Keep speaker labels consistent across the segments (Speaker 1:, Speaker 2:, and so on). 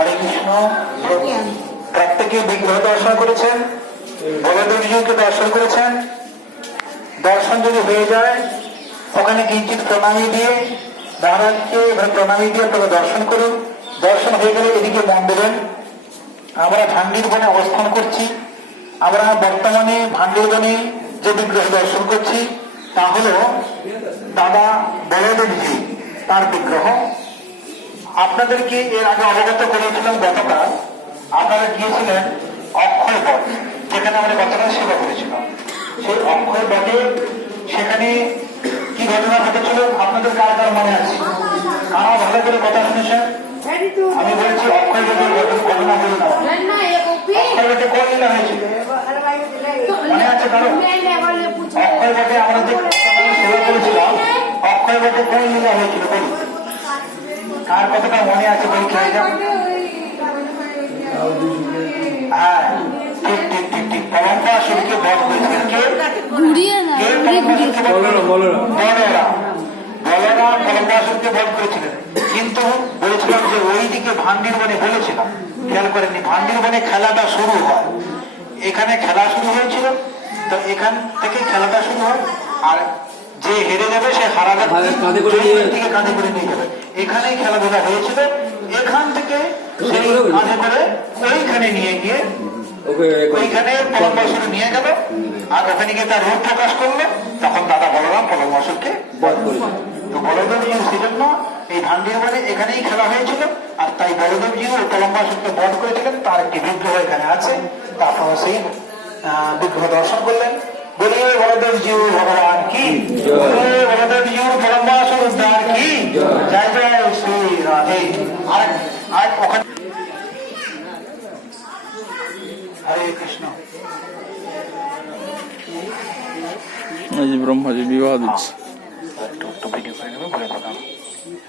Speaker 1: হরে কৃষ্ণ। প্রত্যেকে বিগ্রহ দর্শন করেছেন। দর্শন করেছেন। দর্শন যদি হয়ে যায়, ওখানে প্রণামী দিয়ে মহারাজকে প্রণামী দিয়ে তবে দর্শন করুন। দর্শন হয়ে গেলে এদিকে মন দেবেন। আমরা ভান্ডির বনে অবস্থান করছি। আমরা বর্তমানে ভান্ডির বনে যে বিগ্রহ দর্শন করছি, তা হল দাদা বলদেবজি, তার বিগ্রহ। আপনাদেরকে এর আগে অবগত করেছিলাম গতকাল আপনারা গিয়েছিলেন অক্ষয় বট, যেখানে আমরা গতকাল সেবা করেছিলাম সেই অক্ষয় বটে সেখানে কি ঘটনা ঘটেছিল আপনাদের কার কার মনে আছে? কারা ভালো করে কথা শুনেছেন আমি বলছি, অক্ষয় বটের ঘটনা বলুন না অক্ষয় বটে কোন লীলা হয়েছিল? মনে আছে কারও? অক্ষয় বটে আমরা যে সেবা করেছিলাম অক্ষয় বটে কোন লীলা হয়েছিল বলুন? কার কতটা মনে আছে পরীক্ষা হ্যাঁ ঠিক ঠিক ঠিক ঠিক। শুরুকে বধ করেছিলেন কে? বলরাম বধ করেছিলেন। কিন্তু বলেছিলাম যে ওই দিকে ভান্ডির বনে বলেছিলাম খেয়াল করেননি ভান্ডির বনে খেলাটা শুরু হয়। এখানে খেলা শুরু হয়েছিল তো এখান থেকে খেলাটা শুরু হয়। আর যে হেরে যাবে সে হারা যাবে।
Speaker 2: হারে কাঁধে করে নিয়ে-
Speaker 1: কাঁধে করে নিয়ে যাবে। এখানেই খেলাধুলা হয়েছিল। এখান থেকে কাঁধে করে ওইখানে নিয়ে গিয়ে ওইখানে নিয়ে গেল। আর ওখানে গিয়ে তার রূপ প্রকাশ করল। তখন দাদা বলরাম
Speaker 2: বধ
Speaker 1: তো সেজন্য এই ভান্ডির মানে এখানেই খেলা হয়েছিল। আর তাই বলদেবজি ও পরমবাসুরকে বধ করেছিলেন। তার একটি বিগ্রহ এখানে আছে। তারপর সেই বিগ্রহ দর্শন করলেন। বলিয়ে বলদেবজি ভগবান কি বলিয়ে বলদেবজি পরমবাসুর উদ্ধার কি জয় জয় শ্রী রাধে আর আর ওখানে হরে কৃষ্ণ
Speaker 3: এই যে ব্রহ্মাজি বিবাহ দিচ্ছে
Speaker 1: একটু একটু ভিডিও করে নেবে বলে দেখাবো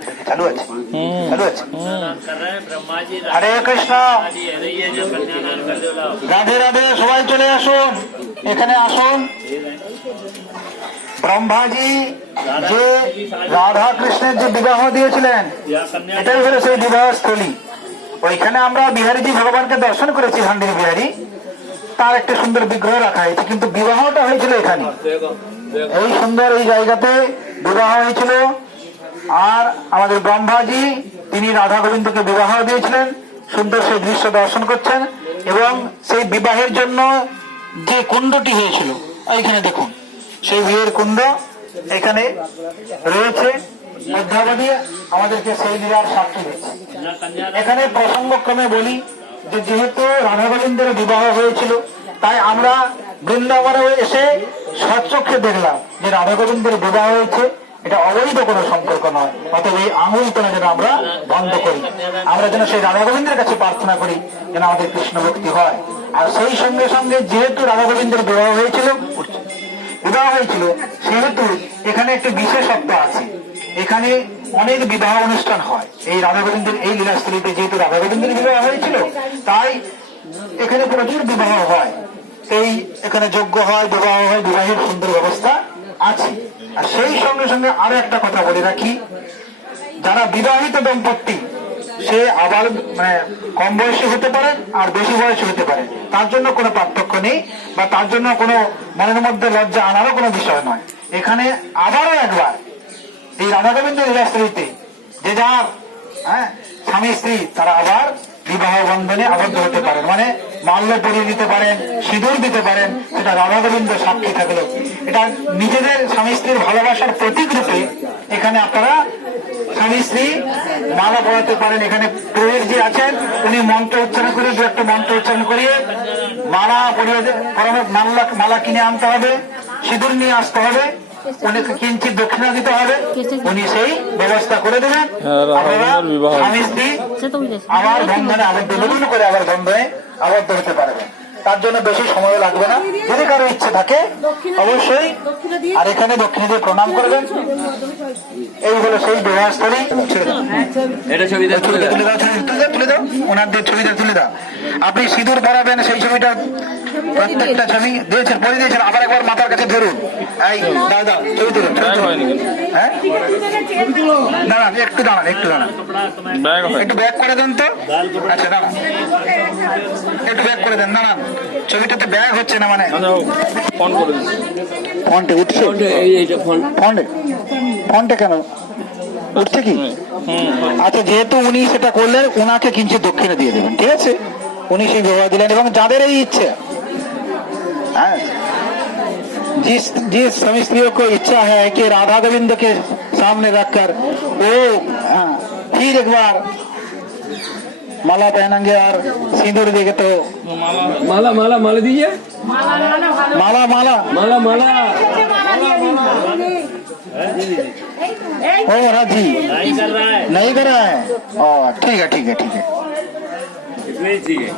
Speaker 1: এটা কি চালু আছে
Speaker 3: হুম
Speaker 1: চালু আছে
Speaker 3: হুম
Speaker 4: कर रहे हैं ब्रह्मा जी
Speaker 1: হরে কৃষ্ণ
Speaker 4: राजी है रही है जो कन्यादान कर दो लाओ
Speaker 1: রাধে রাধে সবাই চলে আসুন এখানে আসুন। ব্রহ্মাজি যে রাধা কৃষ্ণের যে বিবাহ দিয়েছিলেন, এটাই হলো সেই বিবাহ স্থলী ওইখানে আমরা বিহারীজি ভগবানকে দর্শন করেছি হান্দির বিহারী। তার একটা সুন্দর বিগ্রহ রাখা হয়েছে, কিন্তু বিবাহটা হয়েছিল এখানে। এই সুন্দর এই জায়গাতে বিবাহ হয়েছিল। আর আমাদের ব্রহ্মাজি, তিনি রাধা গোবিন্দকে বিবাহ দিয়েছিলেন। সুন্দর সেই দৃশ্য দর্শন করছেন এবং সেই বিবাহের জন্য যে কুণ্ডটি হয়েছিল এইখানে দেখুন। সেই বিয়ের কুণ্ড এখানে রয়েছে আমাদেরকে সেই লীলার সাক্ষী এখানে প্রসঙ্গক্রমে বলি যে যেহেতু রাধাগোবিন্দের বিবাহ হয়েছিল, তাই আমরা বৃন্দাবনে এসে সচক্ষে দেখলাম যে রাধাগোবিন্দের বিবাহ হয়েছে। এটা অবৈধ কোনো সম্পর্ক নয়, অতএব এই আঙুল তোলা যেন আমরা বন্ধ করি। আমরা যেন সেই রাধাগোবিন্দের কাছে প্রার্থনা করি যেন আমাদের কৃষ্ণ ভক্তি হয়। আর সেই সঙ্গে সঙ্গে যেহেতু রাধা গোবিন্দের বিবাহ হয়েছিল বিবাহ হয়েছিল, সেহেতু এখানে একটি বিশেষত্ব আছে। এখানে অনেক বিবাহ অনুষ্ঠান হয়। এই রাধা গোবিন্দের এই লীলাস্থলীতে যেহেতু রাধা গোবিন্দের বিবাহ হয়েছিল, তাই এখানে প্রচুর বিবাহ হয়। এই এখানে যোগ্য হয়, বিবাহ হয়, বিবাহের সুন্দর ব্যবস্থা আছে। আর সেই সঙ্গে সঙ্গে আরও একটা কথা বলে রাখি, যারা বিবাহিত দম্পতি সে আবার মানে কম বয়সী হতে পারে আর বেশি বয়সী হতে পারে। তার জন্য কোনো পার্থক্য নেই বা তার জন্য কোনো মনের মধ্যে লজ্জা আনারও কোনো বিষয় নয়। এখানে আবারও একবার এই রাধা গোবিন্দ লীলাস্ত্রীতে যে যার হ্যাঁ স্বামী স্ত্রী, তারা আবার বিবাহ বন্ধনে আবদ্ধ হতে পারেন। মানে মাল্য পরিয়ে দিতে পারেন, সিঁদুর দিতে পারেন, সেটা রাধা গোবিন্দ সাক্ষী থাকল। এটা নিজেদের স্বামী স্ত্রীর ভালোবাসার প্রতীক রূপে এখানে আপনারা স্বামী স্ত্রী মালা পড়াতে পারেন এখানে যে আছেন উনি মন্ত্র উচ্চারণ করে দু একটা মন্ত্র উচ্চারণ করিয়ে মালা পরিয়ে দে- পরানো মালা মালা কিনে আনতে হবে সিঁদুর নিয়ে আসতে হবে উনিকে কিঞ্চিত দক্ষিণা দিতে হবে উনি সেই ব্যবস্থা করে দেবেন।
Speaker 3: হ্যাঁ।
Speaker 1: স্বামী স্ত্রী আবার বন্ধনে আবদ্ধ করে আবার বন্ধনে আবদ্ধ হতে পারবেন। তার জন্য বেশি সময় লাগবে না। যদি কারও ইচ্ছে থাকে অবশ্যই। আর এখানে দক্ষিণে দিয়ে প্রণাম করবেন। এই হলো সেই বিবাহস্থলী।
Speaker 2: এটা ছবিটা তুলে দাও।
Speaker 1: তুলে দাও ছবিটা তুলে দাও। আপনি সিঁদুর পরাবেন সেই ছবিটা প্রত্যেকটা ছবি দিয়েছেন পরে দিয়েছেন আবার একবার মাথার কাছে ধরুন। এই দাদা ছবি তুলুন। হ্যাঁ? দাঁড়ান একটু দাঁড়ান একটু দাঁড়ান। একটু ব্যাক করে দেন তো। আচ্ছা দাঁড়ান। একটু ব্যাক করে দেন দাঁড়ান। ছবিটাতে ব্যাগ হচ্ছে না মানে?
Speaker 3: আচ্ছা ফোন করে দিচ্ছি।
Speaker 1: ফন্টে উঠছে?
Speaker 2: ফন্টে
Speaker 1: ফন্টে? কেন? উঠছে কি? আচ্ছা যেহেতু উনি সেটা করলেন ওনাকে কিঞ্চিত দক্ষিণে দিয়ে দেবেন ঠিক আছে? উনি সেই ব্যবহার দিলেন এবং যাদের এই ইচ্ছে है? जिस जिस स्त्री को इच्छा है कि राधा गोविंद के सामने रखकर वो हाँ, फिर एक बार माला पहनेंगे और सिंदूर देखे तो
Speaker 2: माला माला माला दीजिए।
Speaker 1: माला माला।
Speaker 2: माला माला।
Speaker 1: ओ राज़ी
Speaker 4: नहीं कर रहा है।
Speaker 1: और ठीक है ठीक है ठीक है।